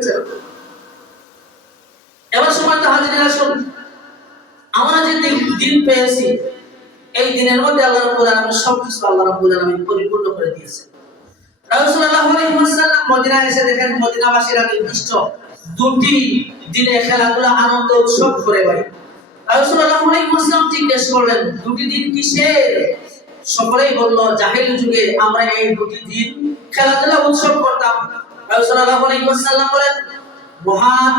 হচ্ছে। এবার সময় তো হাজির আসুন, আমরা যে দিন পেয়েছি এই দিনের মধ্যে আল্লাহ রাব্বুল আলামিন সবকিছু আল্লাহ রাব্বুল আলামিন পরিপূর্ণ করে দিয়েছে। রাসূলুল্লাহ সাল্লাল্লাহু আলাইহি ওয়াসাল্লাম মদিনায় এসে দেখেন মদিনাবাসীরা নির্দিষ্ট দুটি দিনে খেলাধুলা আনন্দ উৎসব করে ভাই। রাসূলুল্লাহ সাল্লাল্লাহু আলাইহি ওয়াসাল্লাম জিজ্ঞেস করলেন, দুটি দিন কিসের? সকলেই বলল, জাহেলি যুগে আমরা এই দুটি দিন খেলাধুলা উৎসব করতাম। রাসূলুল্লাহ সাল্লাল্লাহু আলাইহি ওয়াসাল্লাম বলেন, মহান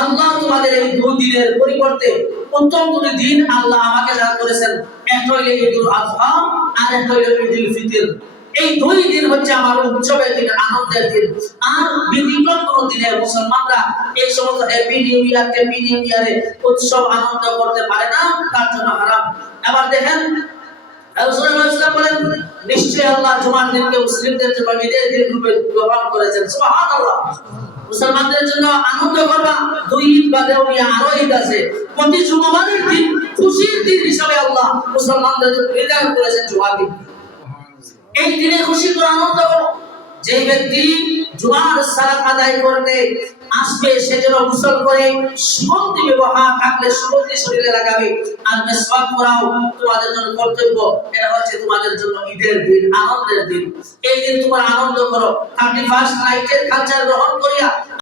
আল্লাহ তোমাদের এই দুই দিনের পরিবর্তে উত্তম দুটি দিন আল্লাহ আমাকে দান করেছেন। একটা হলো ঈদুল আযহা আর একটা হলো ঈদুল ফিতর। এই দুই দিন হচ্ছে আমার উৎসবের দিন, আনন্দের দিন। আর ব্যতিক্রম কোন দিনে মুসলমানরা এই সমস্ত হ্যাপি নিউ ইয়ারে উৎসব আনন্দ করতে পারে না, তার জন্য হারাম। আবার দেখেন রাসূলুল্লাহ সাল্লাল্লাহু আলাইহি ওয়াসাল্লাম বলেন, নিশ্চয়ই আল্লাহ জুমার দিনকে মুসলিমদের জন্য ঈদের দিন রূপে গ্রহণ করেছেন। সুবহানাল্লাহ। মুসলমানদের জন্য আনন্দ করবা, দুই ঈদ বাদেও আরো ঈদ আছে। প্রতি জুমাবারের দিন খুশির দিন হিসাবে আল্লাহ মুসলমানদের জন্য নির্ধারণ করেছেন জুমার দিন। এই দিনে খুশি করে আনন্দ করো। যে ব্যক্তি জুমার সালাত আদায় করতে আসবে সে যেন গোসল করে সুগন্ধি ব্যবহার থাকলে সুগন্ধি শরীরে লাগাবে। আর মিসওয়াক করাও তোমাদের জন্য কর্তব্য। এটা হচ্ছে তোমাদের জন্য ঈদের দিন, আনন্দের দিন। এই দিন তোমরা আনন্দ করো। 31st নাইটের কালচার গ্রহণ করিয়া